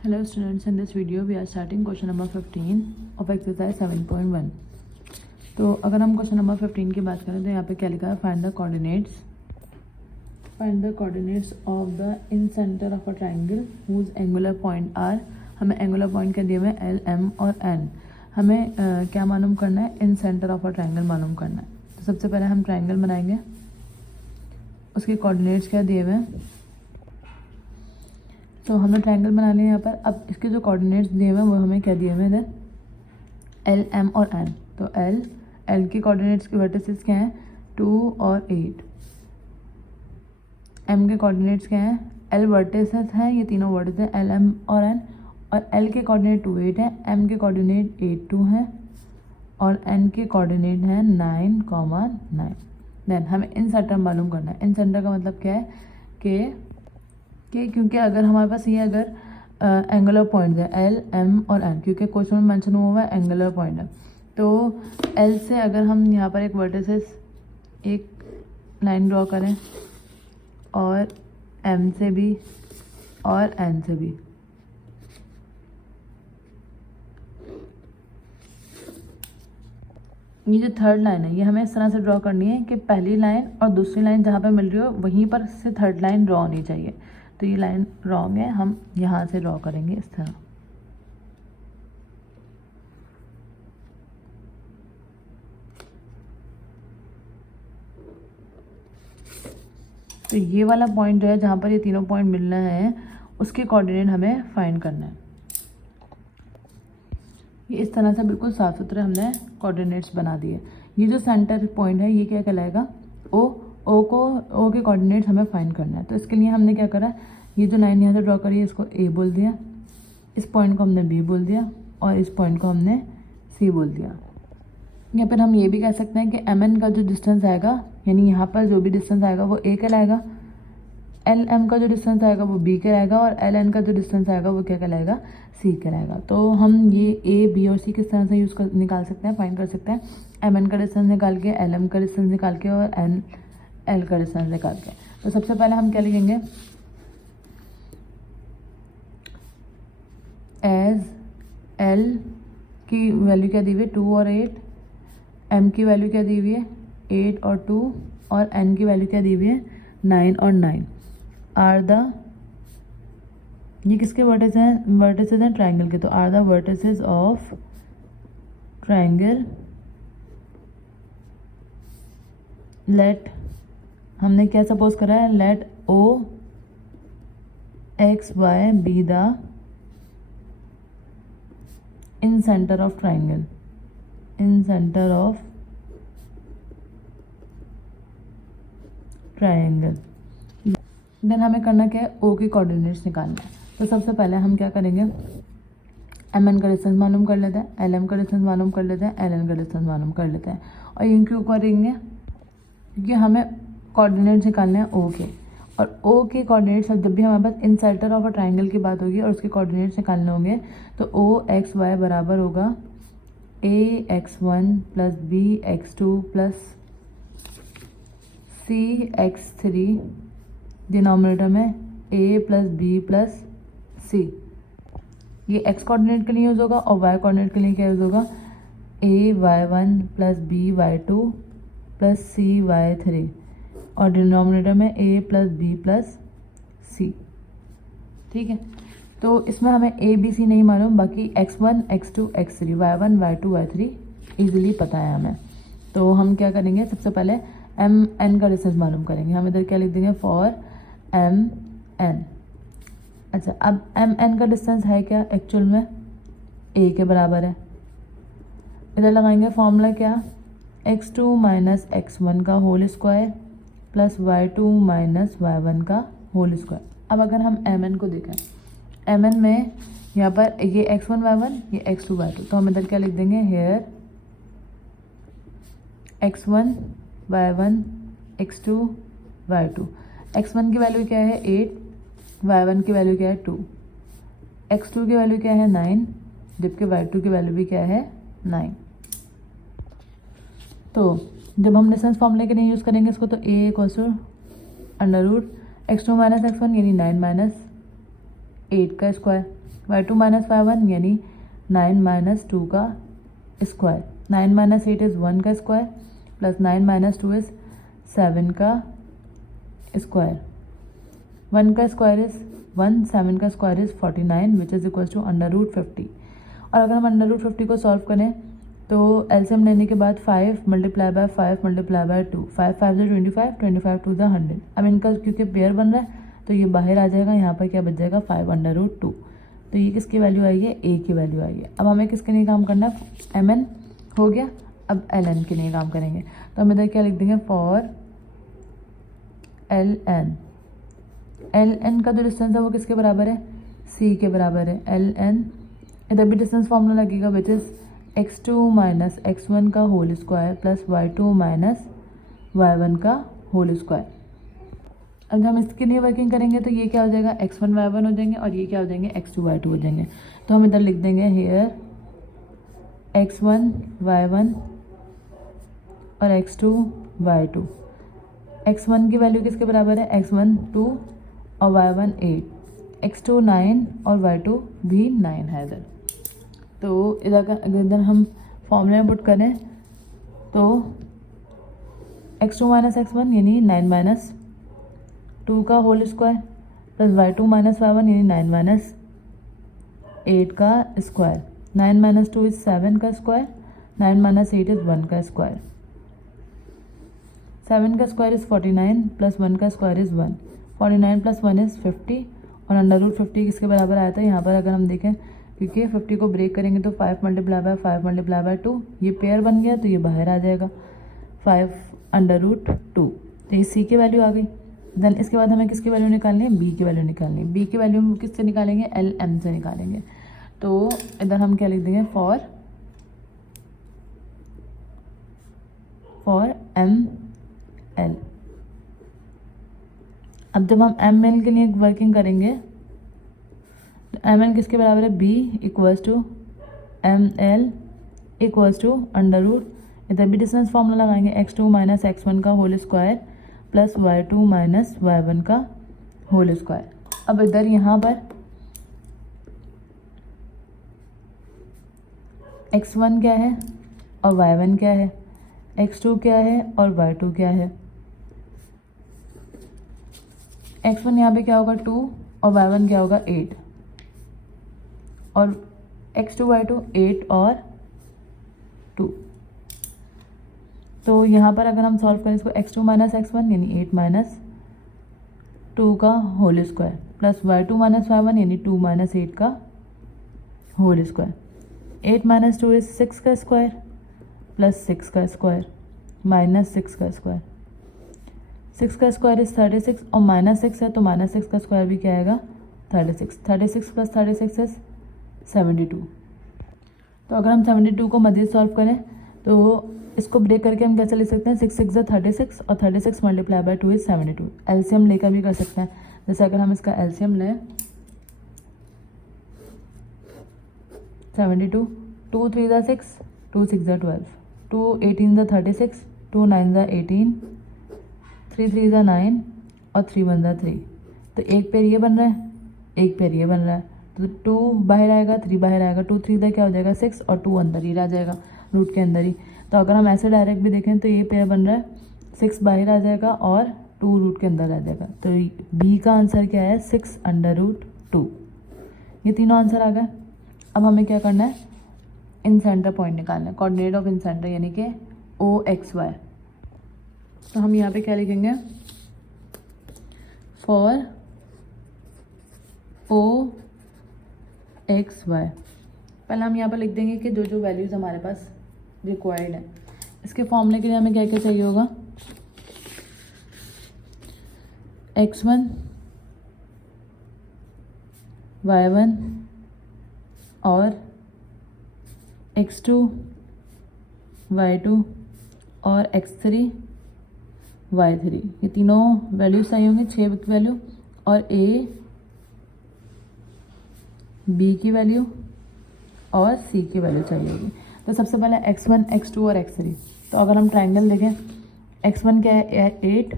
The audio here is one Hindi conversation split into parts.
Hello students, in this video we are starting question number 15 of exercise 7.1. तो अगर हम क्वेश्चन नंबर 15 की बात करें तो यहाँ पे क्या लिखा है, find the coordinates of the incentre of a triangle whose angular point are. हमें एंगुलर पॉइंट क्या दिए हुए हैं, एल, एम और एन। हमें क्या मालूम करना है, इन सेंटर ऑफ अ ट्राइंगल मालूम करना है। तो सबसे पहले हम ट्राइंगल बनाएंगे, उसके कोऑर्डिनेट्स क्या दिए हुए हैं। तो हमने ट्रायंगल बना लिया यहाँ पर। अब इसके जो कोऑर्डिनेट्स दिए हुए हैं वो हमें क्या दिए हुए हैं, एल, एम और एन। तो एल के कोऑर्डिनेट्स के वर्टिसेस क्या हैं, 2 और 8। एम के कोऑर्डिनेट्स क्या हैं, एल वर्टिसेस हैं, ये तीनों वर्टिस हैं, एल, एम और एन। और एल के कोऑर्डिनेट 2, 8 हैं, एम के कोऑर्डिनेट 8, 2 हैं और एन के कोऑर्डिनेट हैं 9, 9। देन हमें इन सेंटर मालूम करना है। इन सेंटर का मतलब क्या है कि क्योंकि अगर हमारे पास ये अगर एंगुलर पॉइंट है एल, एम और एन, क्योंकि क्वेश्चन में मेंशन हुआ है एंगुलर पॉइंट है, तो एल से अगर हम यहाँ पर एक वर्टिसेस एक लाइन ड्रॉ करें और एम से भी और एन से भी, ये जो थर्ड लाइन है ये हमें इस तरह से ड्रॉ करनी है कि पहली लाइन और दूसरी लाइन जहाँ पे मिल रही हो वहीं पर से थर्ड लाइन ड्रॉ होनी चाहिए। तो ये लाइन रॉन्ग है, हम यहाँ से ड्रॉ करेंगे इस तरह। तो ये वाला पॉइंट जो है जहाँ पर ये तीनों पॉइंट मिलना है उसके कोऑर्डिनेट हमें फाइंड करना है। ये इस तरह से बिल्कुल साफ सुथरे हमने कोऑर्डिनेट्स बना दिए। ये जो सेंटर पॉइंट है ये क्या कहलाएगा, ओ के कोऑर्डिनेट्स हमें फाइंड करना है। तो इसके लिए हमने क्या करा, ये जो लाइन यहाँ से ड्रॉ करी है इसको ए बोल दिया, इस पॉइंट को हमने बी बोल दिया और इस पॉइंट को हमने सी बोल दिया। या फिर हम ये भी कह सकते हैं कि एम एन का जो डिस्टेंस आएगा, यानी यहाँ पर जो भी डिस्टेंस आएगा वो ए कहलाएगा, एल एम का जो डिस्टेंस आएगा वो बी कहलाएगा और एल एन का जो डिस्टेंस आएगा वो क्या कहलाएगा, सी कहलाएगा। तो हम ये ए, बी और सी किस तरह से निकाल सकते हैं, फाइंड कर सकते हैं। एम एन का डिस्टेंस निकाल के, एल एम का डिस्टेंस निकाल के और एल का डिस्टेंस निकाल के। तो सबसे पहले हम क्या लिखेंगे, एज एल की वैल्यू क्या दी हुई है, 2 और 8, एम की वैल्यू क्या दी हुई है, 8 और 2 और एन की वैल्यू क्या दी हुई है, 9 और 9 आर द, ये किसके वर्टिसेस हैं ट्राइंगल के। तो are the vertices of triangle, let, हमने क्या सपोज करा है, let O X Y be the incentre of triangle, incentre of triangle. Then हमें करना क्या है, ओ के कोऑर्डिनेट्स निकालना है। तो सबसे पहले हम क्या करेंगे, एम एन का डिस्टेंस मालूम कर लेते हैं, एल एम का डिस्टेंस मालूम कर लेते हैं, एल एन का डिस्टेंस मालूम कर लेते हैं। और ये क्यों करेंगे, क्योंकि हमें कोऑर्डिनेट्स निकालने हैं ओ के, और ओ के कोऑर्डिनेट्स जब भी हमारे पास इन सेंटर ऑफ अ ट्राइंगल की बात होगी और उसके कोऑर्डिनेट्स निकालने होंगे तो ओ एक्स वाई बराबर होगा A X 1 plus B X 2 plus C X 3, denominator में A plus B plus C. ये एक्स कोऑर्डिनेट के लिए यूज़ होगा और वाई कोऑर्डिनेट के लिए क्या यूज़ होगा, A Y 1 plus B Y 2 plus C Y 3 और डिनोमिनेटर में A plus B plus C. ठीक है, तो इसमें हमें ए बी सी नहीं मालूम, बाकी x1 x2 x3 y1 y2 y3 easily पता है हमें। तो हम क्या करेंगे, सबसे पहले एम एन का डिस्टेंस मालूम करेंगे। हम इधर क्या लिख देंगे, फॉर एम एन। अच्छा, अब एम एन का डिस्टेंस है क्या, एक्चुअल में ए के बराबर है। इधर लगाएंगे फॉर्मूला क्या, x2 माइनस x1 का whole square plus y2 minus y1 का होल स्क्वायर। अब अगर हम एम एन को देखें, एम एन में यहाँ पर ये x1 y1, ये x2 y2, तो हम इधर क्या लिख देंगे, hair x1 y1 x2 y2। x1 की वैल्यू क्या है 8, y1 की वैल्यू क्या है 2, x2 की वैल्यू क्या है 9, जबकि y2 की वैल्यू भी क्या है 9। तो जब हम डिस्टेंस फॉर्मूले के लिए यूज़ करेंगे इसको, तो a equals to under root x2 minus x1 यानी 9 माइनस 8 का स्क्वायर y2 माइनस y1 यानी 9 माइनस 2 का स्क्वायर, 9 माइनस 8 इज़ 1 का स्क्वायर प्लस 9 माइनस 2 इज़ 7 का स्क्वायर, 1 का स्क्वायर इज़ 1, 7 का square is 49 which is equal to under root 50। और अगर हम अंडर रूट 50 को सॉल्व करें तो एलसीएम लेने के बाद 5 मल्टीप्लाई बाय 5 मल्टीप्लाई बाय 2, 5 5 जो 25, 25 टू द 100। अब इनका क्योंकि पेयर बन रहा है तो ये बाहर आ जाएगा, यहाँ पर क्या बच जाएगा 5 अंडर रूट 2। तो ये किसकी वैल्यू आई है, ए की वैल्यू आई है। अब हमें किसके लिए काम करना है, एम एन हो गया, अब एल एन के लिए काम करेंगे। तो हम इधर क्या लिख देंगे, for L N. L N का जो डिस्टेंस है वो किसके बराबर है, सी के बराबर है। एल एन इधर भी डिस्टेंस फॉर्मूला लगेगा which is x2 minus x1 का whole square plus y2 minus y1 का होल स्क्वायर। अब हम इसके लिए वर्किंग करेंगे तो ये क्या हो जाएगा, x1 y1 हो जाएंगे और ये क्या हो जाएंगे, x2 y2 हो जाएंगे। तो हम इधर लिख देंगे हेयर x1 y1 और x2 y2। x1 की वैल्यू किसके बराबर है, x1 2 और y1 8, x2 9 और y2 भी 9 है इधर। तो इधर हम फॉर्मूले में पुट करें तो x2 माइनस x1 यानी 9 माइनस 2 का whole square plus y2 minus y1 यानी 9 माइनस 8 का स्क्वायर, 9 माइनस 2 इज़ 7 का स्क्वायर, 9 माइनस 8 इज़ 1 का स्क्वायर, 7 का स्क्वायर इज़ 49 प्लस 1 का स्क्वायर इज़ 1, 49 प्लस 1 इज़ 50 और अंडर रूट 50 किसके बराबर आया था, यहाँ पर अगर हम देखें क्योंकि 50 को ब्रेक करेंगे तो 5 मल्टीप्लाई बाय 5 मल्टीप्लाई बाय 2, ये पेयर बन गया तो ये बाहर आ जाएगा 5 अंडर रूट 2। तो ये सी की वैल्यू आ गई। देन इसके बाद हमें किसकी वैल्यू निकालनी है, बी की वैल्यू निकालनी है। बी की वैल्यू किससे निकालेंगे, एल एम से निकालेंगे। तो इधर हम क्या लिख देंगे, फॉर एम एल। अब जब हम एम एल के लिए वर्किंग करेंगे तो एम एल किसके बराबर है, B equals to M L equals to under root, इधर भी डिस्टेंस फॉर्मूला लगाएंगे, x2 माइनस x1 का whole square plus y2 minus y1 का होल स्क्वायर। अब इधर यहाँ पर x1 क्या है और y1 क्या है, x2 क्या है और y2 क्या है। x1 यहाँ पे क्या होगा 2 और y1 क्या होगा 8 और x2 y2 8 और 2। तो यहाँ पर अगर हम सॉल्व करें इसको x2 माइनस x1 यानी 8 माइनस 2 का whole square plus y2 minus y1 यानी 2 माइनस 8 का होल स्क्वायर, 8 माइनस 2 इज़ 6 का स्क्वायर प्लस 6 का स्क्वायर माइनस 6 का स्क्वायर, 6 का स्क्वायर इज़ 36 और माइनस 6 है तो माइनस 6 का स्क्वायर भी क्या आएगा 36, 36 प्लस 36 इज़ 72। तो अगर हम 72 को मज़ीद सॉल्व करें तो इसको ब्रेक करके हम कैसे लिख सकते हैं, 6 6 36 और 36 मल्टीप्लाई बाय 2 इज़ 72। एलसीएम लेकर भी कर सकते हैं, जैसे अगर हम इसका एलसीएम लें 72, 2 3 ज़ा 6, 2 6 ज़ा 12, 2 18 ज़ा 36, 2 9 ज़ा 18, 3 3 ज़ा 9 और 3 1 ज़ा 3। तो एक पेयर ये बन रहा है, एक पेयर ये बन रहा है, तो 2 बाहर आएगा 3 बाहर आएगा, 2 3 इधर क्या हो जाएगा 6 और 2 अंदर ही रह जाएगा रूट के अंदर ही। तो अगर हम ऐसे डायरेक्ट भी देखें तो ये पेयर बन रहा है, 6 बाहर आ जाएगा और 2 रूट के अंदर आ जाएगा। तो बी का आंसर क्या है 6 अंडर रूट 2। ये तीनों आंसर आ गए। अब हमें क्या करना है, इन सेंटर पॉइंट निकालना है, कोऑर्डिनेट ऑफ इन सेंटर यानी कि OXY। तो हम यहाँ पे क्या लिखेंगे, फॉर OXY। पहले हम यहाँ पर लिख देंगे कि जो जो वैल्यूज़ हमारे पास रिक्वायर्ड है। इसके फॉर्मूले के लिए हमें क्या क्या चाहिए होगा, x1 y1 और x2 y2 और x3 y3, ये तीनों वैल्यूज चाहिए होंगे, 6 वैल्यू, और a b की वैल्यू और c की वैल्यू चाहिए होगी। तो सबसे पहले x1 x2 और x3। तो अगर हम ट्राइंगल देखें, x1 क्या है 8,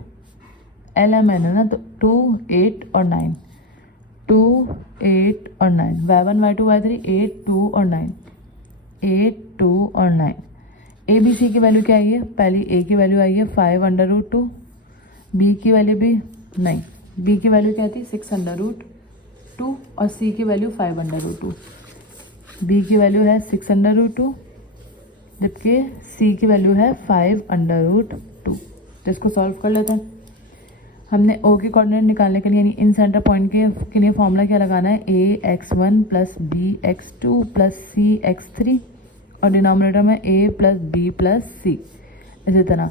LMN है ना, तो 2 8 और 9, 2, 8 और 9, y1 y2 y3 8, 2 और 9, 8, 2 और 9। ए बी सी की वैल्यू क्या आई है? पहली ए की वैल्यू आई है 5√2, बी की वैल्यू भी नहीं, बी की वैल्यू क्या थी 6√2 और सी की वैल्यू 5√2। बी की वैल्यू है 6√2 जबकि सी की वैल्यू है 5√2। तो इसको सॉल्व कर लेते हैं। हमने ओ के कोऑर्डिनेट निकालने के लिए यानी इन सेंटर पॉइंट के लिए फॉर्मूला क्या लगाना है? ax1 plus bx2 plus cx3 और डिनोमिनेटर में a plus b plus c। इसी तरह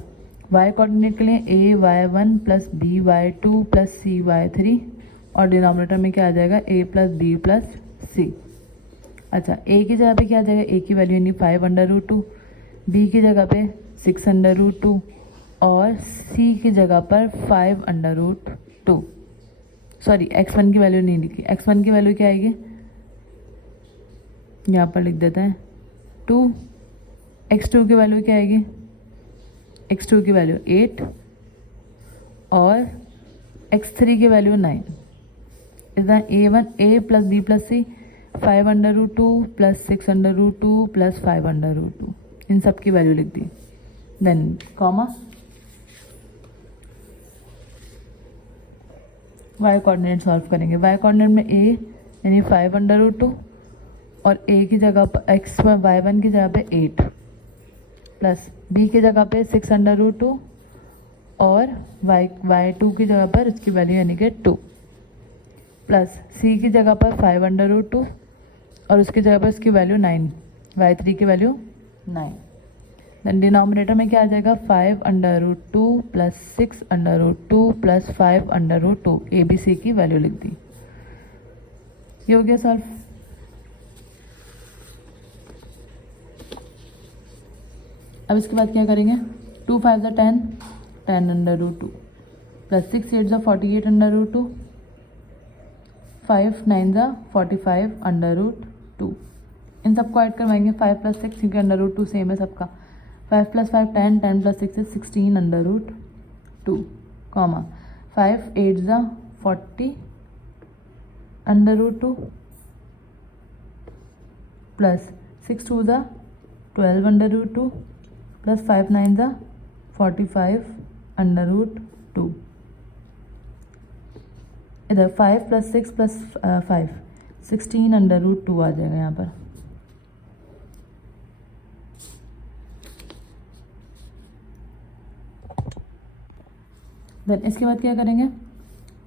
y कोऑर्डिनेट के लिए ay1 plus by2 plus cy3 और डिनोमिनेटर में क्या आ जाएगा? a plus b plus c। अच्छा, a की जगह पे क्या आ जाएगा? a की वैल्यू यानी 5√2, b की जगह पे 6√2 और c की जगह पर 5√2। सॉरी, x1 की वैल्यू नहीं लिखी। x1 की वैल्यू क्या आएगी? यहाँ पर लिख देते हैं 2। x2 की वैल्यू क्या आएगी? x2 की वैल्यू 8 और x3 की वैल्यू 9। इधर a plus b plus c 5√2 plus 6√2 plus 5√2, इन सब की वैल्यू लिख दी। Then comma y coordinate solve करेंगे। y कोऑर्डिनेट में a यानी 5√2 और a की जगह पर y1 की जगह पे 8 प्लस b की जगह पे 6√2 और y2 की जगह पर इसकी वैल्यू यानी कि 2 प्लस c की जगह पर 5√2 और उसकी जगह पर इसकी वैल्यू 9, y3 की वैल्यू 9। देन डिनोमिनेटर में क्या आ जाएगा? 5√2 plus 6√2 plus 5√2। A B C की वैल्यू लिख दी। ये हो गया सॉल्व। अब इसके बाद क्या करेंगे? 2 5 10, 10√2 प्लस 6 8 48√2, 5 9 45√2। इन सबको ऐड करवाएंगे 5 प्लस 6 क्योंकि √2 सेम है सबका। 5 plus 5 10, 10 plus 6 is 16√2 comma 5 8 40√2 plus 6 2 12√2 plus 5 9 45√2। इधर 5 प्लस 6 प्लस 5 16√2 आ जाएगा यहाँ पर। देन इसके बाद क्या करेंगे?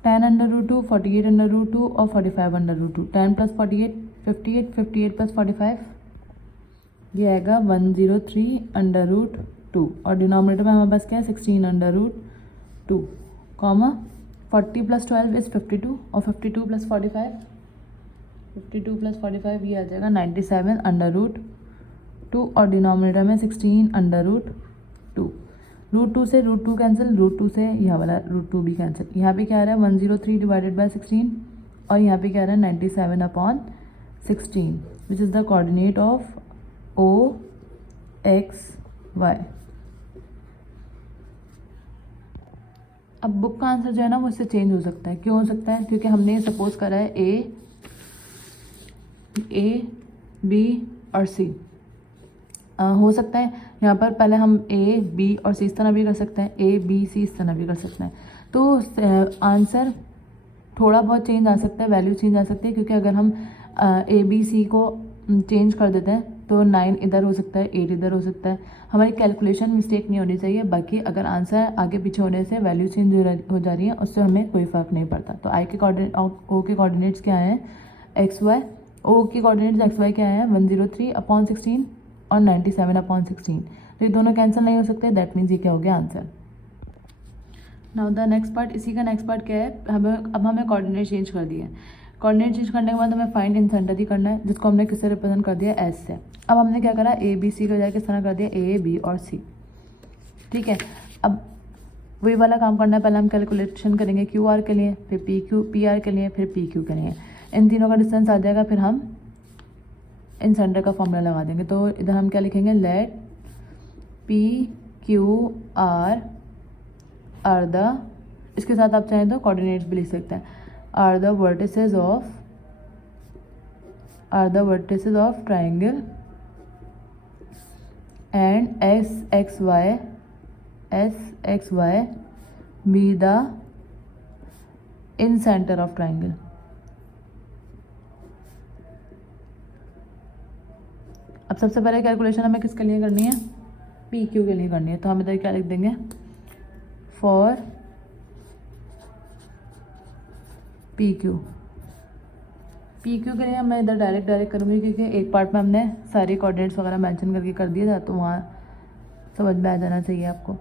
10√2 48√2 और 45√2। 10 प्लस 48 58, 58 प्लस 45 ये आएगा 103√2 और डिनोमिनेटर में हमारे पास क्या है? 16√2 कॉमा 40 प्लस 12 इज 52 और 52 प्लस 45 ये आ जाएगा 97√2 और डिनोमिनेटर में 16√2। √2 से √2 कैंसिल, √2 से यहाँ वाला √2 भी कैंसिल। यहाँ पे क्या आ रहा है? 103 डिवाइडेड बाय 16 और यहाँ पे क्या आ रहा है? 97/16 which is the coordinate of O X Y। अब बुक का आंसर जो है ना वो इससे चेंज हो सकता है। क्यों हो सकता है? क्योंकि हमने सपोज करा है A B और C। हो सकता है यहाँ पर पहले हम A B और C इस तरह भी कर सकते हैं, A B C इस तरह भी कर सकते हैं। तो आंसर थोड़ा बहुत चेंज आ सकता है, वैल्यू चेंज आ सकती है क्योंकि अगर हम A B C को चेंज कर देते हैं तो 9 इधर हो सकता है, 8 इधर हो सकता है। हमारी कैलकुलेशन मिस्टेक नहीं होनी चाहिए। बाकी अगर आंसर आगे पीछे होने से वैल्यू चेंज हो जा रही है उससे हमें कोई फ़र्क नहीं पड़ता। तो आई के कोऑर्डिनेट O के कोऑर्डिनेट्स क्या हैं? XY। O के कोऑर्डिनेट्स XY क्या है? 103/16 और 97/16। तो ये दोनों कैंसिल नहीं हो सकते। दैट मीन्स ये क्या हो गया? Answer. Now the next part, इसी का नेक्स्ट पार्ट क्या है? अब हमें कोऑर्डिनेट चेंज कर दिया है। कोऑर्डिनेट चेंज करने के बाद हमें फाइंड इन सेंटर ही करना है जिसको हमने किससे रिप्रेजेंट कर दिया? एस से। अब हमने क्या करा? A B C का बजाय किस तरह कर दिया? A B और C। ठीक है, अब वही वाला काम करना है। पहले हम कैलकुलेशन करेंगे QR के लिए, फिर PR के लिए, फिर PQ के लिए। इन तीनों का डिस्टेंस आ जाएगा, फिर हम इन सेंटर का फॉर्मूला लगा देंगे। तो इधर हम क्या लिखेंगे? लेट PQR आर द, इसके साथ आप चाहें तो कोऑर्डिनेट्स भी लिख सकते हैं। are the vertices of triangle and SXY be the in center of triangle. अब सबसे पहले कैलकुलेशन हमें किसके लिए करनी है, पी क्यू के लिए करनी है। तो हम इधर क्या लिख देंगे, फॉर पी क्यू के लिए मैं इधर डायरेक्ट करूँगी क्योंकि एक पार्ट में हमने सारी कोऑर्डिनेट्स वगैरह मेंशन करके कर दिया था, तो वहाँ समझ में आ जाना चाहिए आपको।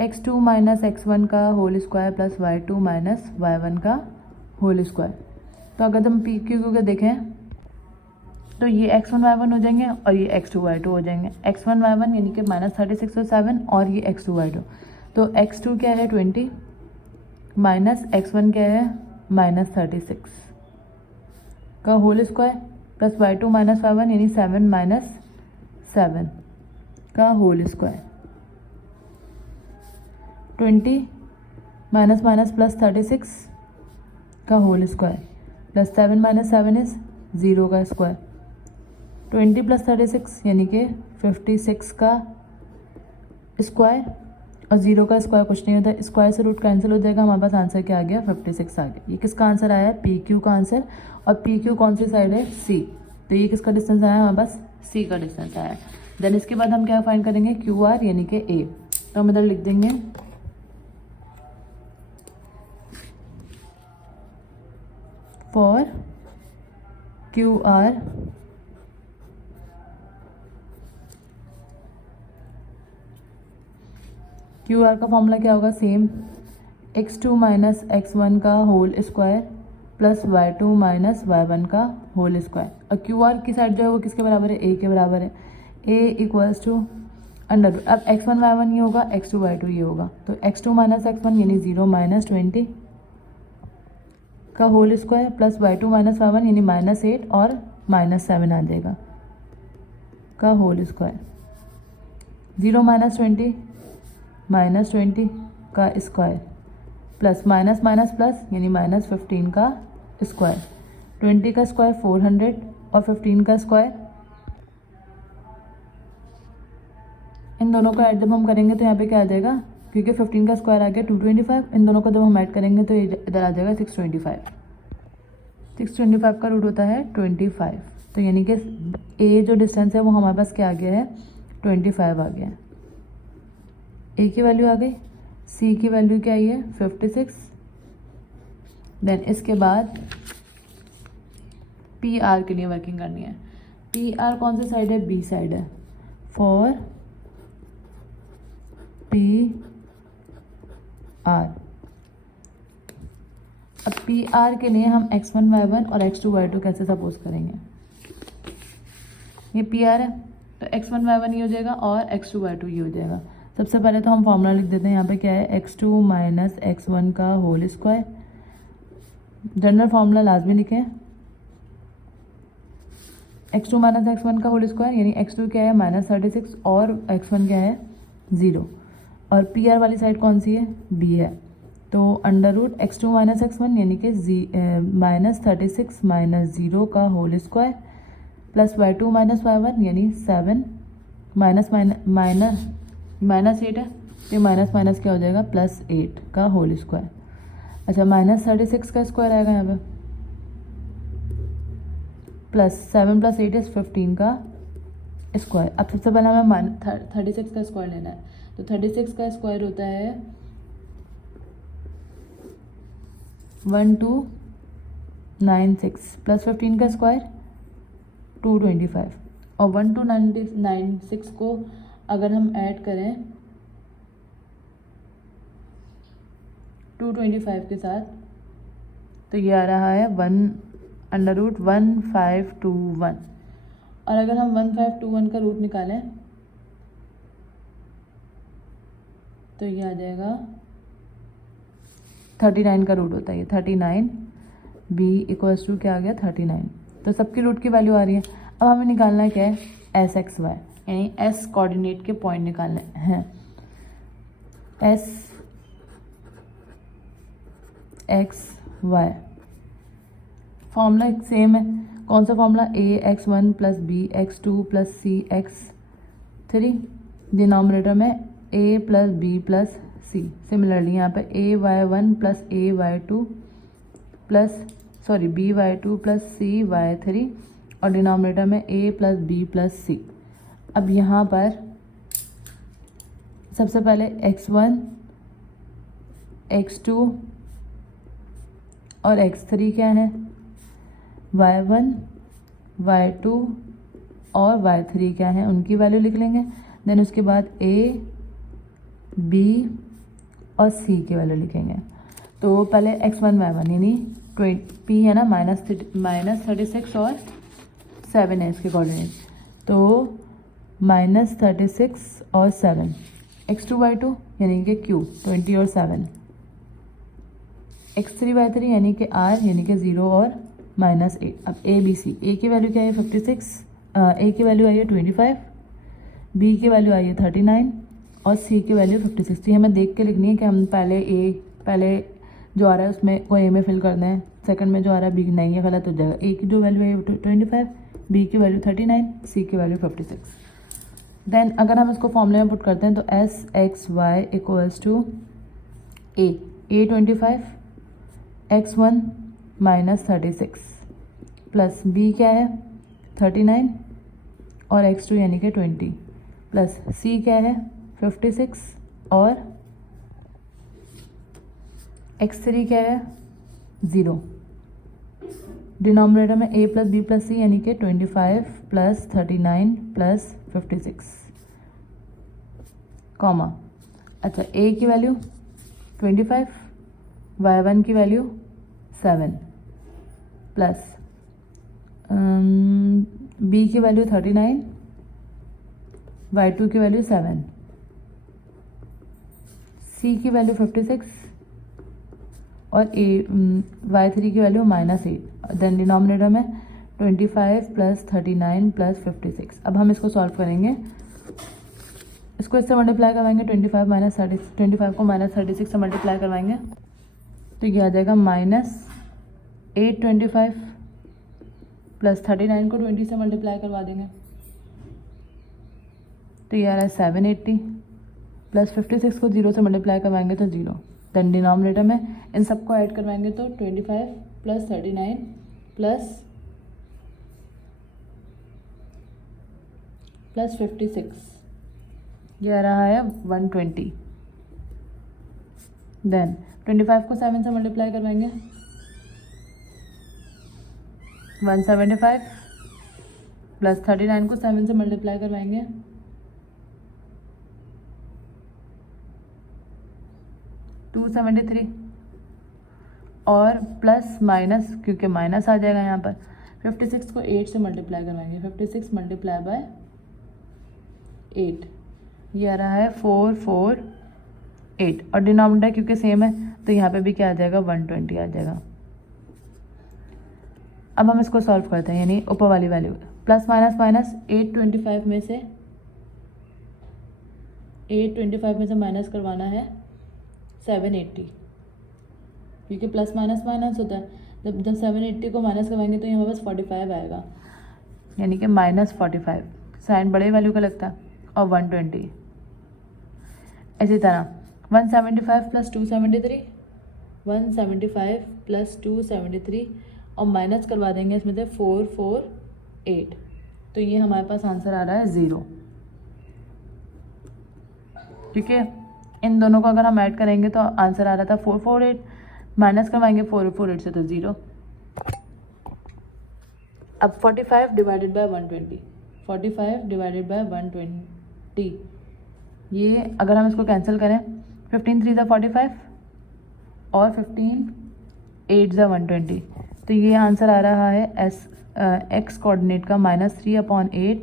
x2 माइनस x1 का whole square plus y2 minus y1 का होल स्क्वायर। तो अगर हम पी क्यू के देखें तो ये x1 y1 हो जाएंगे और ये x2 y2 हो जाएंगे। x1 y1 यानी कि माइनस 36 और 7 और ये x2 y2। तो x2 क्या है 20 माइनस x1 क्या है माइनस 36 का whole square plus y2 minus y1 यानी 7 माइनस 7 का whole square. 20 minus minus plus 36 का whole square plus 7 minus 7 is 0 का स्क्वायर। 20 प्लस 36 यानी कि 56 का स्क्वायर और 0 का स्क्वायर कुछ नहीं होता, स्क्वायर से रूट कैंसिल हो जाएगा, हमारे पास आंसर क्या आ गया 56 आ गया। ये किसका आंसर आया है, पी क्यू का आंसर। और पी क्यू कौन सी साइड है, सी। तो ये किसका डिस्टेंस आया, हमारे पास सी का डिस्टेंस आया। देन इसके बाद हम क्या फाइंड करेंगे, क्यू आर यानी कि ए। तो हम इधर लिख देंगे फॉर क्यू आर का फॉर्मूला क्या होगा, सेम x2 माइनस x1 का whole square plus y2 minus y1 का होल स्क्वायर। और QR की साइड जो है वो किसके बराबर है, a के बराबर है। a इक्वल्स टू अंडर, अब x1 y1 ये होगा, x2 y2 ये होगा। तो x2 माइनस x1 यानी 0 माइनस 20 का whole square plus y2 minus y1 यानी माइनस 8 और माइनस 7 आ जाएगा का होल स्क्वायर। 0 माइनस 20 माइनस 20 का square plus minus minus plus यानी माइनस 15 का स्क्वायर। 20 का स्क्वायर 400 और 15 का स्क्वायर, इन दोनों का ऐड जब हम करेंगे तो यहाँ पे क्या आ जाएगा, क्योंकि 15 का स्क्वायर आ गया 225, इन दोनों को जब हम ऐड करेंगे तो इधर आ जाएगा 625। 625 का रूट होता है 25। तो यानी कि ए जो डिस्टेंस है वो हमारे पास क्या आ गया है, 25 आ गया है। ए की वैल्यू आ गई, सी की वैल्यू क्या आई है 56। देन इसके बाद पी आर के लिए वर्किंग करनी है। पी आर कौन सी साइड है, बी साइड है। फॉर पी आर, अब पी आर के लिए हम x1 y1 और x2 y2 कैसे सपोज करेंगे। ये पी आर है तो x1 y1 ये हो जाएगा और x2 y2 ये हो जाएगा। सबसे पहले तो हम फॉर्मूला लिख देते हैं, यहाँ पे क्या है x2 माइनस x1 का होल स्क्वायर। जनरल फॉर्मूला लाजमी लिखें, x2 माइनस x1 का होल स्क्वायर यानी x2 क्या है माइनस 36 और x1 क्या है 0। और पी आर वाली साइड कौन सी है, बी है। तो under root x2 minus x1 यानी कि माइनस 36 माइनस 0 का whole square plus y2 minus y1 यानी 7 माइनस 8 है, तो माइनस माइनस क्या हो जाएगा प्लस 8 का होल स्क्वायर। अच्छा, माइनस 36 का स्क्वायर आएगा यहाँ पे प्लस 7 प्लस 8 इज 15 का स्क्वायर। अब सबसे पहले हमें 36 का स्क्वायर लेना है। तो 36 का स्क्वायर होता है 1296 प्लस 15 का स्क्वायर 225 और 1296 को अगर हम ऐड करें 225 के साथ तो ये आ रहा है 1/1521। और अगर हम 1521 का रूट निकालें तो ये आ जाएगा 39 का रूट होता है ये 39। b इक्वल्स टू क्या आ गया 39। तो सबकी रूट की वैल्यू आ रही है। अब हमें निकालना है क्या है, एस एक्स वाई यानी एस कोऑर्डिनेट के पॉइंट निकालने हैं। S X Y formula same है। कौन सा formula? ax1 plus bx2 plus cx3, denominator में a plus b plus c। Similarly यहाँ पे ay1 plus ay2 plus by2 plus cy3 और डिनोमिनेटर में a plus b plus c। अब यहाँ पर सबसे पहले x1 x2 और x3 क्या है? y1 y2 और y3 क्या है? उनकी वैल्यू लिख लेंगे। देन उसके बाद a b और c की वैल्यू लिखेंगे। तो पहले x1 y1 यानी p है ना, -36 और 7 है इसके कोऑर्डिनेट, तो -36 और 7। x2 y2 यानी कि q 20 और 7। x3 y3 यानी कि r यानी कि 0 और -8। अब a b c, a की वैल्यू क्या है? 56, a की वैल्यू आई है 25, b की वैल्यू आई है 39 और c की वैल्यू 56। तो ये हमें देख के लिखनी है कि हम पहले जो आ रहा है उसमें को a में फिल करना है, सेकंड में जो आ रहा है b नहीं है, गलत हो जाएगा। a की जो वैल्यू है 25, b की वैल्यू 39, c की वैल्यू 56। देन अगर हम इसको फॉर्मूले में पुट करते हैं तो S X Y equals to a 25 x1 -36 plus b क्या है? 39 और x2 यानी कि 20 प्लस c क्या है? 56 और x3 क्या है? 0। डिनोमिनेटर में a plus b plus c यानी कि 25 प्लस 39 प्लस 56 कॉमा। अच्छा, a की वैल्यू 25, y1 की वैल्यू 7 प्लस b की वैल्यू 39, y2 की वैल्यू 7, c की वैल्यू 56 और y3 की वैल्यू -8। देन डिनोमिनेटर में 25 प्लस 39 प्लस 56। अब हम इसको सॉल्व करेंगे, इसको इससे मल्टीप्लाई करवाएंगे। 25 को -36 से मल्टीप्लाई करवाएंगे तो ये आ जाएगा -825 प्लस 39 को 20 से मल्टीप्लाई करवा देंगे तो ये आ रहा है 780 प्लस 56 को 0 से मल्टीप्लाई करवाएंगे तो 0। देन डिनोमिनेटर में इन सबको ऐड करवाएंगे तो 25 प्लस 39 प्लस 56, ये आ रहा है 120। देन 25 को 7 से मल्टीप्लाई करवाएंगे 175 प्लस 39 को 7 से मल्टीप्लाई करवाएंगे 273 और प्लस माइनस, क्योंकि माइनस आ जाएगा यहाँ पर, 56 को 8 से मल्टीप्लाई करवाएंगे। 56 मल्टीप्लाई बाय 8, ये आ रहा है 448 और डिनोमिनेटर क्योंकि सेम है तो यहाँ पे भी क्या आ जाएगा? 120 आ जाएगा। अब हम इसको सॉल्व करते हैं, यानी ऊपर वाली वैल्यू प्लस माइनस माइनस 825 में से माइनस करवाना है 780, क्योंकि प्लस माइनस माइनस होता है। जब 780 को माइनस करवाएंगे तो यहाँ बस 45 आएगा, यानी कि -45। साइन बड़े वैल्यू का लगता है और 120। इसी तरह 175 प्लस 273, 175 प्लस 273 और माइनस करवा देंगे इसमें से 448, तो ये हमारे पास आंसर आ रहा है 0। क्योंकि इन दोनों को अगर हम ऐड करेंगे तो आंसर आ रहा था 448, माइनस करवाएंगे 448 से तो 0। अब 45 डिवाइडेड बाय 120, 45 डिवाइडेड बाय 120, ये अगर हम इसको कैंसिल करें 15 3 ज़ा 45 और 15 8 ज़ा 120, तो ये आंसर आ रहा है एक्स कोऑर्डिनेट का -3/8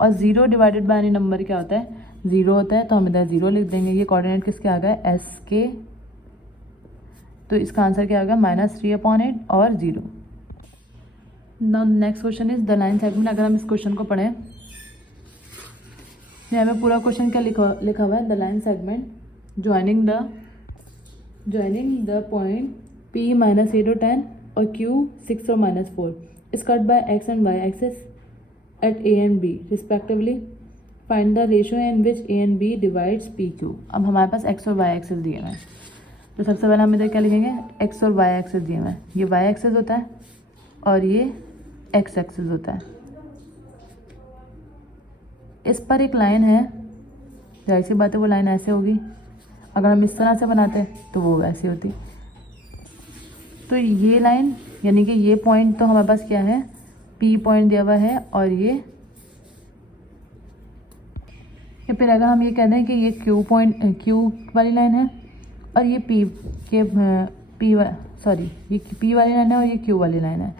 और 0 डिवाइडेड बाय एनी नंबर क्या होता है? 0 होता है, तो हम इधर 0 लिख देंगे। ये कोऑर्डिनेट किसके आ गए? एस के, तो इसका आंसर क्या आ गया? -3/8 और 0। Now next question is the line segment. अगर हम इस क्वेश्चन को पढ़ें, यहाँ पे पूरा क्वेश्चन क्या लिखा हुआ है? The line segment joining the point P -8 और 10 और Q 6 और -4 is cut by X and Y axis at A and B respectively. Find the ratio in which A and B divides PQ. अब हमारे पास X और Y axis दिए हुए हैं, तो सबसे पहले हम इधर क्या लिखेंगे, X और Y axis दिए हुए हैं, ये Y axis होता है और ये X axis होता है। इस पर एक लाइन है, जाहिर सी बात है वो लाइन ऐसे होगी, अगर हम इस तरह से बनाते तो वो वैसी होती। तो ये लाइन यानी कि ये पॉइंट तो हमारे पास क्या है, P पॉइंट दिया हुआ है, और ये फिर अगर हम ये कह दें कि ये Q पॉइंट Q वाली लाइन है और ये P वाली लाइन है और ये Q वाली लाइन है,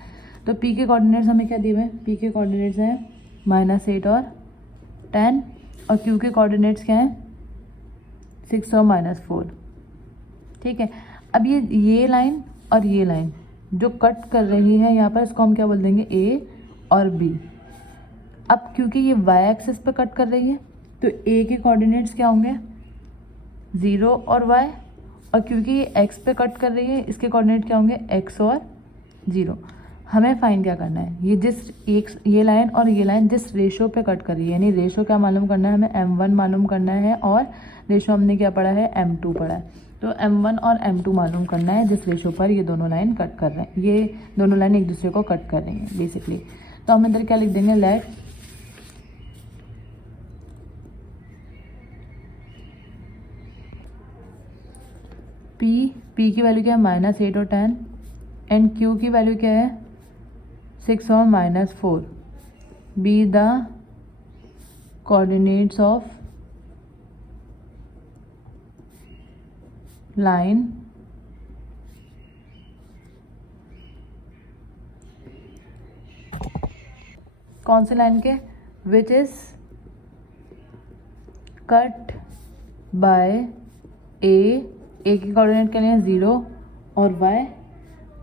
तो P के कोऑर्डिनेट्स हमें क्या दिए हुए हैं, P के कोऑर्डिनेट्स हैं -8 और 10, और Q के कोऑर्डिनेट्स क्या हैं 6 और -4। ठीक है, अब ये लाइन और ये लाइन जो कट कर रही है यहाँ पर, इसको हम क्या बोल देंगे, A और B। अब क्योंकि ये Y एक्सिस पे कट कर रही है तो A के कोऑर्डिनेट्स क्या होंगे 0 और Y, और क्योंकि ये X पे कट कर रही है इसके कोऑर्डिनेट क्या होंगे X और 0। हमें फाइंड क्या करना है, ये लाइन और ये लाइन जिस रेशो पे कट कर रही है, यानी रेशो क्या मालूम करना है हमें, M1 मालूम करना है, और रेशो हमने क्या पढ़ा है, M2 पढ़ा है। तो M1 और M2 मालूम करना है जिस रेशो पर ये दोनों लाइन कट कर रहे हैं, ये दोनों लाइन एक दूसरे को कट कर रही हैं बेसिकली। तो हम इधर क्या लिख देंगे, लेट P की वैल्यू क्या है -8 और 10, एंड Q की वैल्यू क्या है 6 और -4, be the coordinates of line कौन सी लाइन के, विच इज कट बाय ए की कोऑर्डिनेट के लिए 0 और y,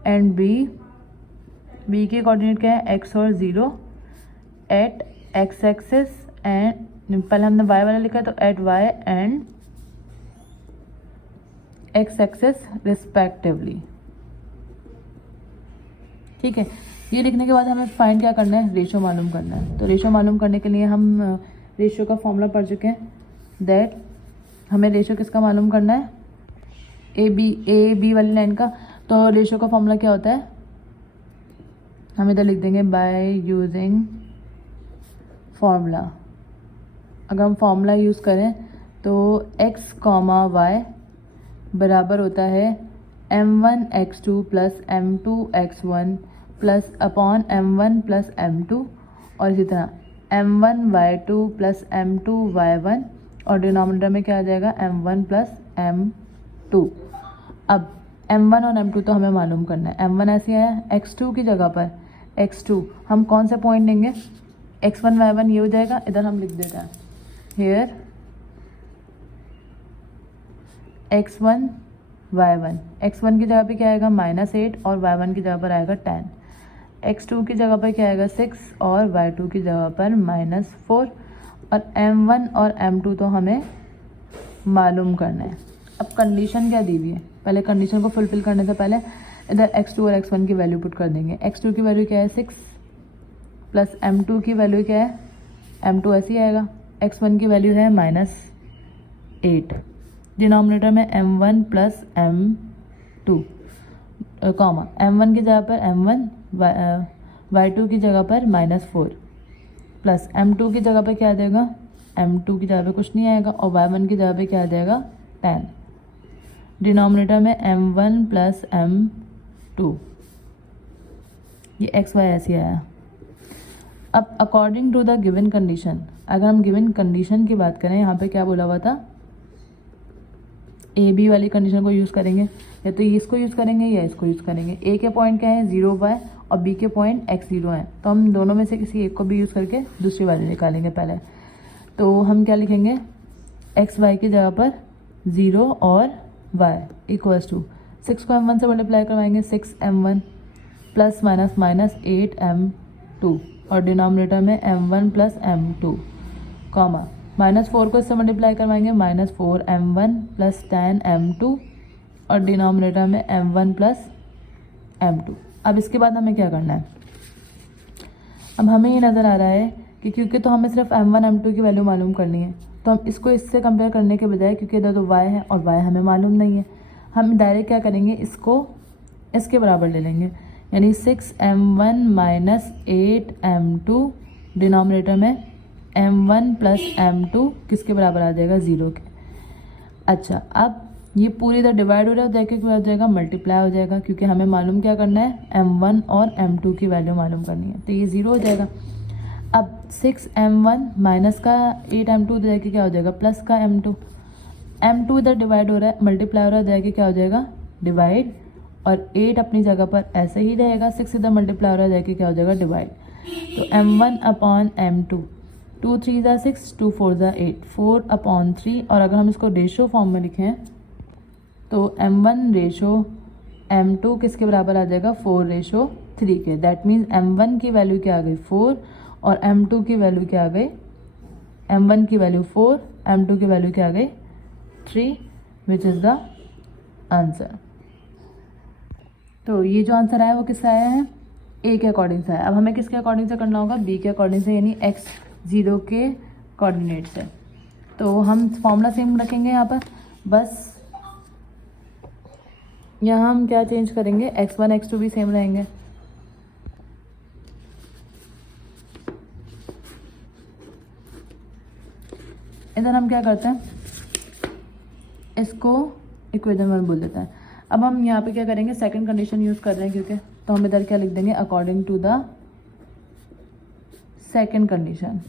एंड बी के कोऑर्डिनेट क्या है x और 0 एट x एक्सिस, एंड पहले हमने y वाला लिखा है तो at y and x axis respectively. ठीक है, ये लिखने के बाद हमें फाइंड क्या करना है, रेशो मालूम करना है। तो रेशो मालूम करने के लिए हम रेशो का फॉर्मूला पढ़ चुके हैं, दैट हमें रेशो किसका मालूम करना है, ए बी वाली लाइन का। तो रेशो का फॉर्मूला क्या होता है, हम इधर लिख देंगे बाय यूजिंग फॉर्मूला। अगर हम फॉर्मूला यूज़ करें तो x, y बराबर होता है m1 x2 plus m2 x1 plus upon m1 plus m2, और इसी तरह m1 y2 plus m2 y1, और डिनोमिनेटर में क्या आ जाएगा m1 प्लस m2। अब m1 और m2 तो हमें मालूम करना है, m1 ऐसे आया, x2 की जगह पर x2 हम कौन से पॉइंट लेंगे, x1 y1 ये हो जाएगा, इधर हम लिख देते हैं हेयर x1 y1, x1 की जगह पे क्या आएगा -8 और y1 की जगह पर आएगा 10, x2 की जगह पर क्या आएगा 6 और y2 की जगह पर -4, और m1 और m2 तो हमें मालूम करना है। अब कंडीशन क्या दी हुई है, पहले कंडीशन को फुलफिल करने से पहले इधर x2 और x1 की वैल्यू पुट कर देंगे। x2 की वैल्यू क्या है 6 प्लस m2 की वैल्यू क्या है, m2 ऐसे ही आएगा, x1 की वैल्यू है -8, डिनोमिनेटर में m1 plus m2 comma m1 की जगह पर m1, y2 की जगह पर -4 प्लस m2 की जगह पर क्या आ जाएगा, m2 की जगह पे कुछ नहीं आएगा, और y1 की जगह पे क्या आ जाएगा 10, डिनोमिनेटर में m1 प्लस m2, ये x y ऐसे आया। अब according to the given condition, अगर हम गिवन कंडीशन की बात करें, यहाँ पे क्या बोला हुआ था, ए बी वाली कंडीशन को यूज़ करेंगे, या तो इसको यूज़ करेंगे या इसको यूज़ करेंगे। ए के पॉइंट क्या है 0 y और बी के पॉइंट x0 है, तो हम दोनों में से किसी एक को भी यूज़ करके दूसरी वैल्यू निकालेंगे पहले। तो हम क्या लिखेंगे, एक्स वाई की जगह पर 0 और y इक्वल्स टू 6 को m1 से मल्टीप्लाई करवाएंगे, 6m1 plus minus minus 8m2, और डिनोमिनेटर में m1 प्लस m2 कॉमा -4 को इससे मल्टीप्लाई करवाएंगे, -4m1 प्लस 10m2, और डिनोमिनेटर में m1 प्लस m2। अब इसके बाद हमें क्या करना है, अब हमें ये नज़र आ रहा है कि क्योंकि तो हमें सिर्फ m1 m2 की वैल्यू मालूम करनी है, तो हम इसको इससे कंपेयर करने के बजाय, क्योंकि इधर तो y है और y हमें मालूम नहीं है, हम डायरेक्ट क्या करेंगे, इसको इसके बराबर ले लेंगे, यानी 6m1 माइनस 8m2 डिनोमिनेटर में m1 प्लस m2 किसके बराबर आ जाएगा, 0 के। अच्छा, अब ये पूरी इधर डिवाइड हो रहा है, देखिए क्या हो जाएगा, मल्टीप्लाई हो जाएगा, क्योंकि हमें मालूम क्या करना है, m1 और m2 की वैल्यू मालूम करनी है, तो ये 0 हो जाएगा। अब 6m1 माइनस का 8m2 इधर जाके क्या हो जाएगा, प्लस का m2 इधर डिवाइड हो रहा है, मल्टीप्लाई हो रहा है, जाके क्या हो जाएगा, डिवाइड, और 8 अपनी जगह पर ऐसे ही रहेगा, 6 इधर मल्टीप्लाई हो रहा है, जाके क्या हो जाएगा, डिवाइड। तो m1 अपॉन m2, 2 3 ज़ा 6, 2 4 ज़ा 8, 4 अपॉन 3, और अगर हम इसको रेशो फॉर्म में लिखें तो m1 रेशो m2 किसके बराबर आ जाएगा, 4 रेशो 3 के। दैट मीन्स m1 की वैल्यू क्या आ गई, 4, और m2 की वैल्यू क्या आ गई, m1 की वैल्यू 4, m2 की वैल्यू क्या आ गई, 3, विच इज़ द आंसर। तो ये जो आंसर आया वो किससे आया है, ए के अकॉर्डिंग से आया। अब हमें किसके अकॉर्डिंग से करना होगा, बी के अकॉर्डिंग से, यानी x0 के कोऑर्डिनेट से। तो हम फॉर्मूला सेम रखेंगे यहाँ पर, बस यहाँ हम क्या चेंज करेंगे, x1 x2 भी सेम रहेंगे। इधर हम क्या करते हैं, इसको इक्वेशन 1 बोल देते हैं। अब हम यहाँ पे क्या करेंगे, सेकंड कंडीशन यूज़ कर रहे हैं क्योंकि, तो हम इधर क्या लिख देंगे, according to the second condition.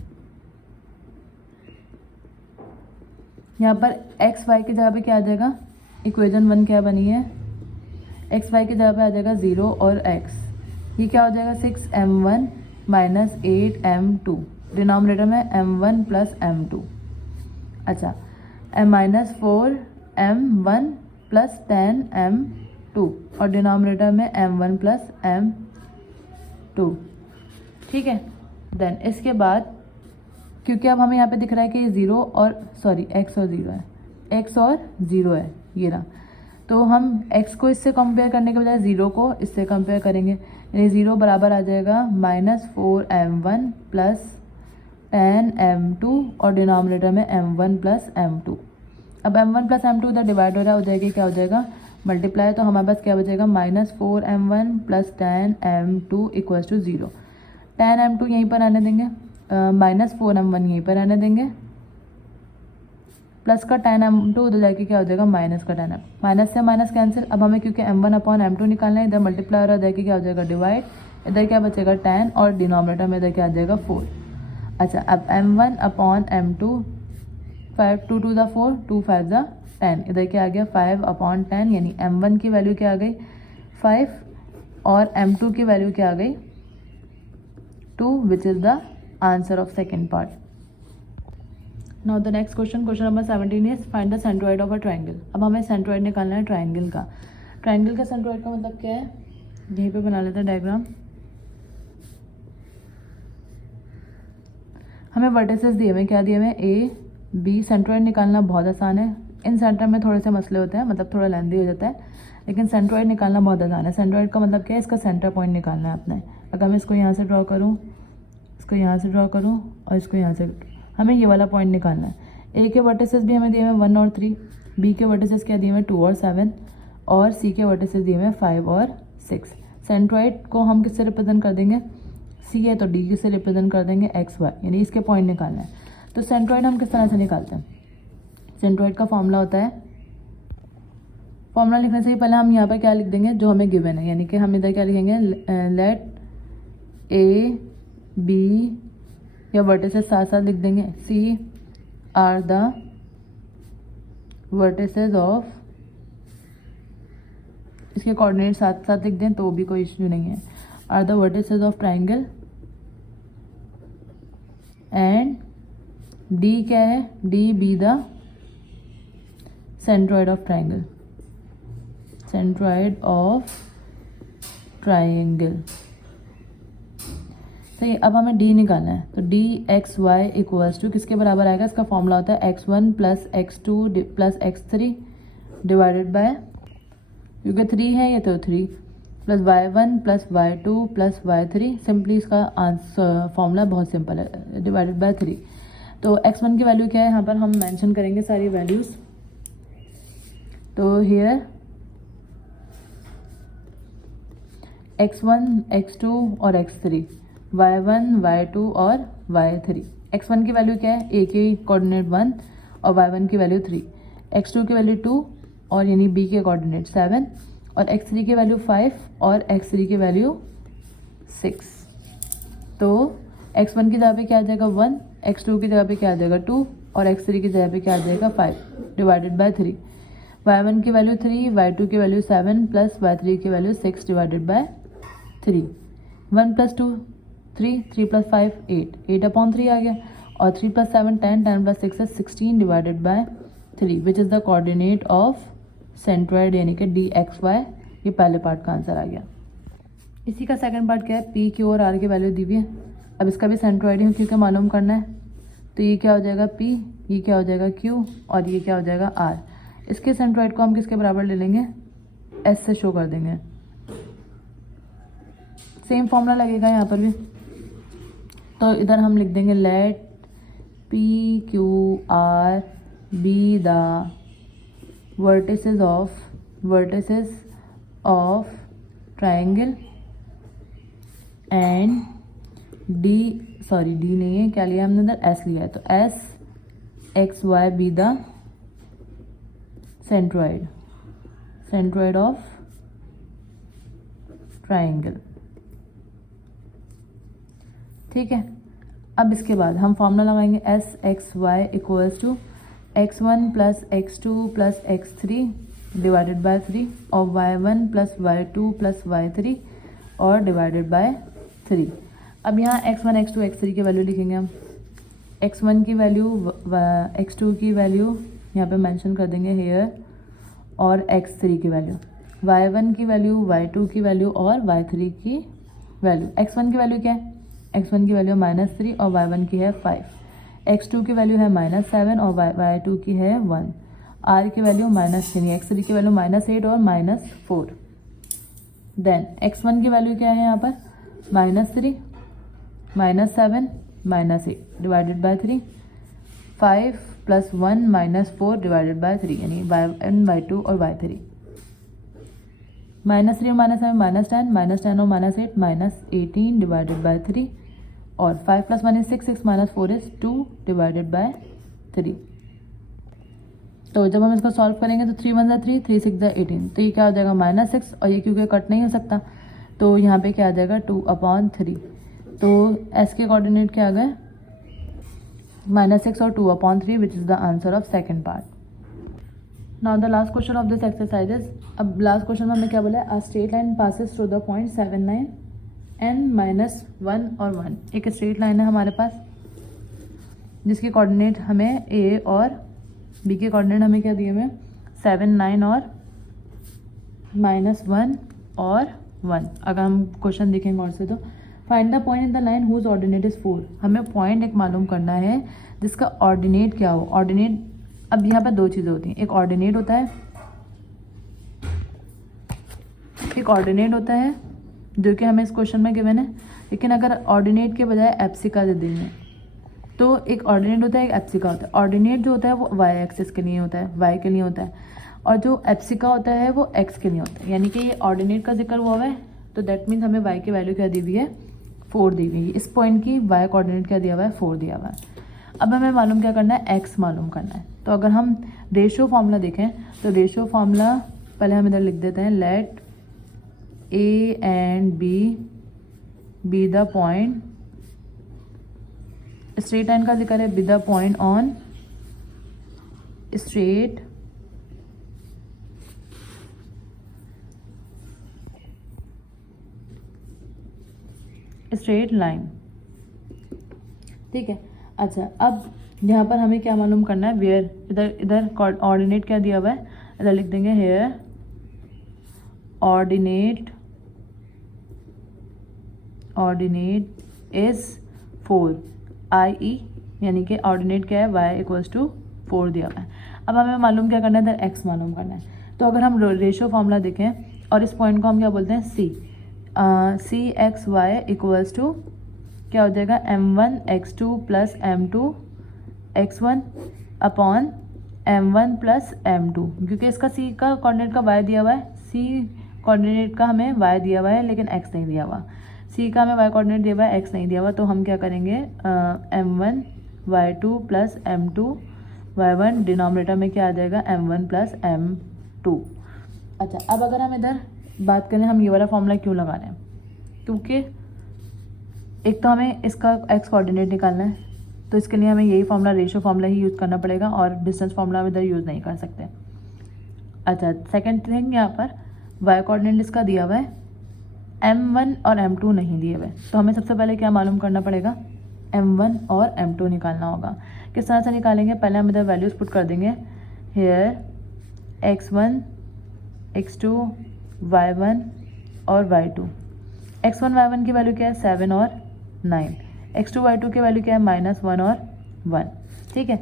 यहाँ पर एक्स वाई की जगह पे क्या आ जाएगा, इक्वेशन 1 क्या बनी है, एक्स वाई की जगह पे आ जाएगा 0 और x, ये क्या हो जाएगा, 6m1 माइनस 8m2, डिनोमिनेटर में m1 प्लस m2। अच्छा, माइनस 4m1 प्लस 10m2, और डिनोमिनेटर में m1 प्लस m2, ठीक है। देन इसके बाद, क्योंकि अब हमें यहाँ पे दिख रहा है कि 0 और सॉरी x और 0 है, x और 0 है ये रहा, तो हम x को इससे कंपेयर करने के बजाय 0 को इससे कंपेयर करेंगे, यानी 0 बराबर आ जाएगा -4m1 प्लस 10m2, और डिनोमिनेटर में m1 प्लस m2। अब m1 प्लस m2 इधर डिवाइड हो रहा है, हो जाएगी क्या हो जाएगा, मल्टीप्लाई, तो हमारे पास क्या बचेगा, -4m1 plus 10m2 equals to 0। 10m2 यहीं पर आने देंगे, -4m1 यहीं पर आने देंगे, प्लस का 10m2 उधर जाके क्या हो जाएगा, माइनस का 10m, माइनस से माइनस कैंसिल। अब हमें क्योंकि m1 अपॉन m2 निकालना है, इधर मल्टीप्लाई हो रहा है, जाके क्या हो जाएगा, डिवाइड, इधर क्या बचेगा 10, और डिनोमिनेटर में इधर क्या आ जाएगा 4। अच्छा, अब m1 अपॉन m2, 5 2 2 ज़ा 4, 2 5 ज़ा 10, इधर क्या आ गया 5 अपॉन 10, यानी m1 की वैल्यू क्या आ गई 5, और m2 की वैल्यू क्या आ गई 2, which is the answer of second part. Now the next question, question number 17 is find the centroid of a triangle. अब हमें सेंट्रोइड निकालना है ट्राइंगल का। ट्राइंगल का सेंट्रोइड का मतलब क्या है, यहीं पे बना लेते हैं डायग्राम। हमें वर्टिसेस दिए हुए, क्या दिए हुए, ए बी। सेंट्रोइड निकालना बहुत आसान है, इन सेंटर में थोड़े से मसले होते हैं, मतलब थोड़ा लेंदी हो जाता है, लेकिन सेंट्रोइड निकालना बहुत आसान है। सेंट्रोइड का मतलब क्या है, इसका सेंटर पॉइंट निकालना है अपने। अगर मैं इसको यहाँ से ड्रॉ करूँ, इसको यहाँ से ड्रॉ करूँ, और इसको यहाँ से, हमें ये वाला पॉइंट निकालना है। ए के वर्टिसेस भी हमें दिए हुए 1 और 3, बी के वर्टिसेस क्या दिए हुए 2 और 7, और सी के वर्टिसेस दिए हुए 5 और 6। सेंट्रोइड को हम किससे रिप्रेजेंट कर देंगे, सी है तो डी से रिप्रेजेंट कर देंगे एक्स वाई, यानी इसके पॉइंट निकालना है। तो सेंट्रोइड हम किस तरह से निकालते हैं, सेंट्रोइड का फॉर्मूला होता है, फॉर्मूला लिखने से ही पहले हम यहाँ पर क्या लिख देंगे, जो हमें गिवन है, यानी कि हम इधर क्या लिखेंगे, लेट ए बी, या वर्टिसेस साथ साथ लिख देंगे, C are the vertices of, इसके कोऑर्डिनेट साथ साथ लिख दें तो भी कोई इश्यू नहीं है, are the vertices of triangle, and D क्या है, D be the centroid of triangle, centroid of triangle. सही, अब हमें डी निकालना है, तो D X Y equals to किसके बराबर आएगा, इसका फॉर्मूला होता है x1 plus x2 plus x3 divided bye, क्योंकि 3 है ये तो 3, plus y1 plus y2 plus y3। Simply इसका आंसर फॉर्मूला बहुत सिंपल है, डिवाइडेड बाय 3। तो x1 की वैल्यू क्या है, यहाँ पर हम मेंशन करेंगे सारी वैल्यूज़। तो हियर x1, x2 और x3, y1, y2 और y3। x1 की वैल्यू क्या है, a की कोऑर्डिनेट 1 और y1 की वैल्यू 3, x2 की वैल्यू 2 और यानी b के कोऑर्डिनेट 7 और x3 की वैल्यू 5 और x3 की वैल्यू 6। तो x1 की जगह पे क्या आ जाएगा 1, x2 की जगह पे क्या आ जाएगा 2 और x3 की जगह पे क्या आ जाएगा 5 डिवाइडेड बाय 3। y1 की वैल्यू 3, y2 की वैल्यू 7 प्लस y3 की value 6 divided by 3। 1 plus 2 3, 3 plus 5 8, 8/3 आ गया और 3 प्लस 7 10, 10 प्लस 6 है 16 divided by 3 which is the coordinate of centroid यानी कि dxy। ये पहले पार्ट का आंसर आ गया। इसी का सेकंड पार्ट क्या है, p, q और r की वैल्यू दी हुई है। अब इसका भी सेंट्रॉइड ही क्योंकि मालूम करना है, तो ये क्या हो जाएगा p, ये क्या हो जाएगा q और ये क्या हो जाएगा r। इसके सेंट्रॉइड को हम किसके बराबर ले लेंगे, s से शो कर देंगे। सेम फॉर्मूला लगेगा यहाँ पर भी। तो इधर हम लिख देंगे let p, q, r be the vertices of triangle and d नहीं है, क्या लिया हमने इधर, s लिया है। तो s x y be the centroid of triangle. ठीक है, अब इसके बाद हम फॉर्मूला लगाएंगे S X Y equals to x1 plus x2 plus x3 divided by 3 और y1 plus y2 plus y3 और डिवाइडेड बाय 3। अब यहाँ x1 x2 x3 की वैल्यू लिखेंगे हम। x1 की वैल्यू, x2 की वैल्यू यहाँ पे मेंशन कर देंगे हेयर और x3 की वैल्यू, y1 की वैल्यू, y2 की वैल्यू और y3 की वैल्यू। x1 की वैल्यू क्या है, x1 की वैल्यू -3 और y1 की है 5, x2 की वैल्यू है -7 और y2 की है 1, r की वैल्यू -3, x3 की वैल्यू -8 और -4। देन x1 की वैल्यू क्या है यहाँ पर, -3, -7, -8 divided by 3, 5 plus 1 -4 divided by 3 यानी y1, y2 और y3। -3 और -7 -10 और -8 -18 डिवाइडेड बाय 3 और 5 plus 1 is 6, 6 -4 is 2 divided by 3। तो जब हम इसको सॉल्व करेंगे तो 3 1 ज़ा 3, 3 6 ज़ा 18, तो ये क्या हो जाएगा -6 और ये क्योंकि कट नहीं हो सकता तो यहाँ पे क्या आ जाएगा 2/3। तो s के कोऑर्डिनेट क्या आ गए, -6 और 2/3 which is the answer of second part. Now the last question of this exercises. अब लास्ट क्वेश्चन में हमें क्या बोला है, a straight line passes through the point 7 9 n -1 और 1। एक स्ट्रेट लाइन है हमारे पास जिसके कोऑर्डिनेट हमें a और b के कोऑर्डिनेट हमें क्या दिए हुए, 7 9 और -1 और 1। अगर हम क्वेश्चन देखेंगे और से तो find the point in the line whose ordinate is 4। हमें पॉइंट एक मालूम करना है जिसका ऑर्डिनेट क्या हो। ऑर्डिनेट, अब यहाँ पर दो चीज़ें होती हैं, एक ऑर्डिनेट होता है जो कि हमें इस क्वेश्चन में गिवन है, लेकिन अगर ऑर्डिनेट के बजाय एप्सिका दे देंगे तो एक ऑर्डिनेट होता है, एक एप्सिका होता है। ऑर्डिनेट जो होता है वो वाई एक्सिस के लिए होता है, वाई के लिए होता है, और जो एप्सिका होता है वो एक्स के लिए होता है। यानी कि ये ऑर्डिनेट का जिक्र हुआ है तो दैट मीन्स हमें वाई की वैल्यू क्या दी हुई है, 4 दी हुई है। इस पॉइंट की वाई कोऑर्डिनेट क्या दिया हुआ है, 4 दिया हुआ है। अब हमें मालूम क्या करना है, एक्स मालूम करना है। तो अगर हम रेशियो फार्मूला देखें तो रेशियो फार्मूला पहले हम इधर लिख देते हैं, let A and B be the point, straight line का जिक्र है, be the point on straight line. ठीक है, अच्छा अब यहाँ पर हमें क्या मालूम करना है, वेयर, इधर ऑर्डिनेट क्या दिया हुआ है, इधर लिख देंगे हेयर ऑर्डिनेट इज 4 i.e. यानी कि ऑर्डिनेट क्या है, y इक्वल्स टू 4 दिया हुआ है। अब हमें मालूम क्या करना है, इधर x मालूम करना है। तो अगर हम रेशियो फार्मूला देखें और इस पॉइंट को हम क्या बोलते हैं सी। सी एक्स वाई इक्वल्स टू क्या हो जाएगा m1 x2 plus m2 x1 upon m1 plus m2, क्योंकि इसका c का कोऑर्डिनेट का y दिया हुआ है, c कोऑर्डिनेट का हमें y दिया हुआ है लेकिन x नहीं दिया हुआ, c का हमें y कोऑर्डिनेट दिया हुआ है, x नहीं दिया हुआ, तो हम क्या करेंगे m1 y2 plus m2 y1, denominator में क्या आ जाएगा m1 प्लस m2। अच्छा, अब अगर हम इधर बात करें हम ये वाला फॉर्मूला क्यों लगा रहे हैं, क्योंकि एक तो हमें इसका x कोऑर्डिनेट निकालना है, तो इसके लिए हमें यही फॉर्मूला रेशियो फॉर्मूला ही यूज़ करना पड़ेगा और डिस्टेंस फॉर्मूला हम इधर यूज़ नहीं कर सकते। अच्छा, सेकंड थिंग यहाँ पर y कोऑर्डिनेट इसका दिया हुआ है, m1 और m2 नहीं दिए हुए, तो हमें सबसे पहले क्या मालूम करना पड़ेगा, m1 और m2 निकालना होगा। किस तरह से निकालेंगे, पहले हम इधर वैल्यूज़ पुट कर देंगे, हेयर x1 x2 y1 और y2। x1 y1 की वैल्यू क्या है 7 और 9, x2 y2 की वैल्यू क्या है -1 और 1। ठीक है,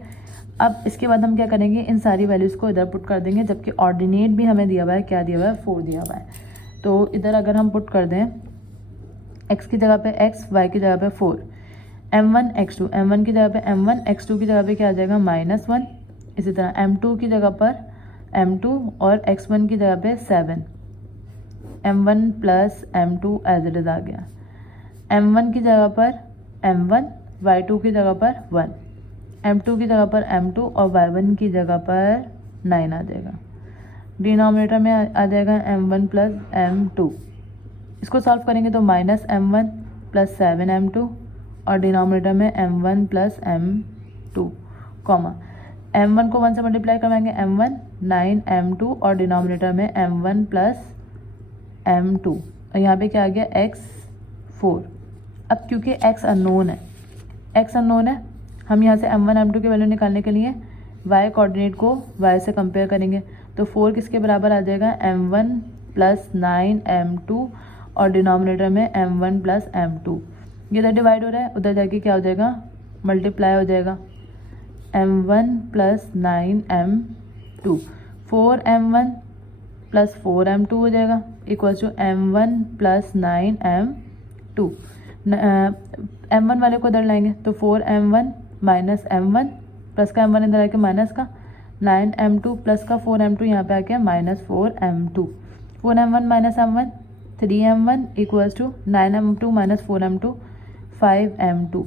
अब इसके बाद हम क्या करेंगे, इन सारी वैल्यूज़ को इधर पुट कर देंगे, जबकि ऑर्डिनेट भी हमें दिया हुआ है, क्या दिया हुआ है 4 दिया हुआ है। तो इधर अगर हम पुट कर दें x की जगह पे x, y की जगह पे 4, m1 x2, m1 की जगह पे m1, x2 की जगह पे क्या आ जाएगा -1, इसी तरह m2 की जगह पर m2 और x1 की जगह पे 7, m1 plus m2 as it is आ गया, m1 की जगह पर m1, y2 की जगह पर 1, m2 की जगह पर m2 और y1 की जगह पर 9 आ जाएगा। डिनोमिनेटर में आ जाएगा m1 प्लस m2, इसको सॉल्व करेंगे तो -m1 प्लस 7m2 और डिनोमिनेटर में m1 plus m2, comma m1 को 1 से मल्टीप्लाई करवाएंगे m1 9m2 और डिनोमिनेटर में m1 प्लस m2, और यहाँ पे क्या आ गया x4। अब क्योंकि x अननोन है, हम यहाँ से m1 m2 की वैल्यू निकालने के लिए y कोऑर्डिनेट को y से कंपेयर करेंगे, तो 4 किसके बराबर आ जाएगा m1 प्लस 9m2 और डिनोमिनेटर में m1 प्लस m2। ये इधर डिवाइड हो रहा है, उधर जाके क्या हो जाएगा मल्टीप्लाई हो जाएगा, m1 plus 9m2, 4m1 plus 4m2 हो जाएगा equals to m1 plus 9m2। m1 वाले को इधर लाएंगे तो 4m1 माइनस m1 प्लस का m1 इधर आके माइनस का 9m2 प्लस का 4m2 यहाँ पे आके -4m2, 4m1 minus m1 3m1 equals to 9m2 minus 4m2 5m2,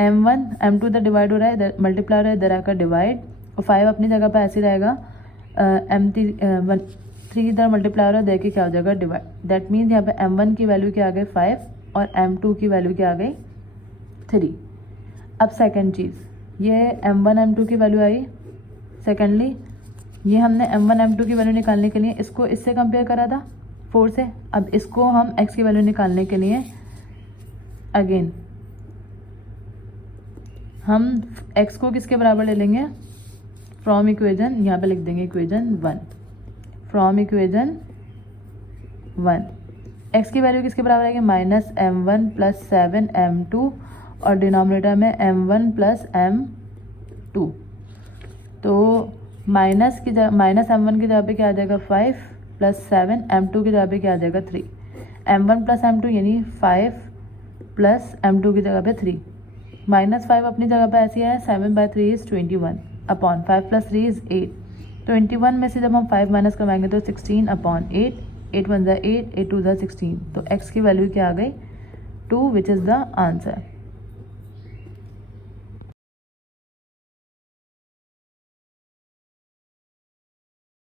m1 m2 इधर डिवाइड हो रहा है, इधर मल्टीप्लाई हो रहा है, इधर आकर डिवाइड, और 5 अपनी जगह पे ऐसे रहेगा, m3 इधर मल्टीप्लाई हो रहा है, देखिए क्या हो जाएगा डिवाइड। दैट मीन्स यहाँ पे m1 की वैल्यू क्या आ गई 5 और m2 की वैल्यू क्या आ गई 3। अब सेकंड चीज़, ये m1 m2 की वैल्यू आई। सेकेंडली ये हमने m1 m2 की वैल्यू निकालने के लिए इसको इससे कंपेयर करा था 4 से, अब इसको हम x की वैल्यू निकालने के लिए अगेन हम x को किसके बराबर ले लेंगे, फ्रॉम इक्वेजन, यहाँ पे लिख देंगे इक्वेजन 1, फ्रॉम इक्वेजन 1 x की वैल्यू किसके बराबर आएगी -m1 प्लस 7m2 और डिनोमिनेटर में m1 प्लस m2। तो माइनस m1 की जगह पे क्या आ जाएगा 5 प्लस 7, m2 की जगह पे क्या आ जाएगा 3, m1 प्लस m2 यानी 5 प्लस m2 की जगह पे 3, -5 अपनी जगह पे ऐसी है, 7/3 इज़ 21 अपॉन 5 प्लस 3 इज़ 8, 21 में से जब हम 5 माइनस करवाएंगे तो 16 अपॉन 8, 8 1 ज़ा 8, 8 2 ज़ा 16, तो x की वैल्यू क्या आ गई 2, विच इज़ द आंसर।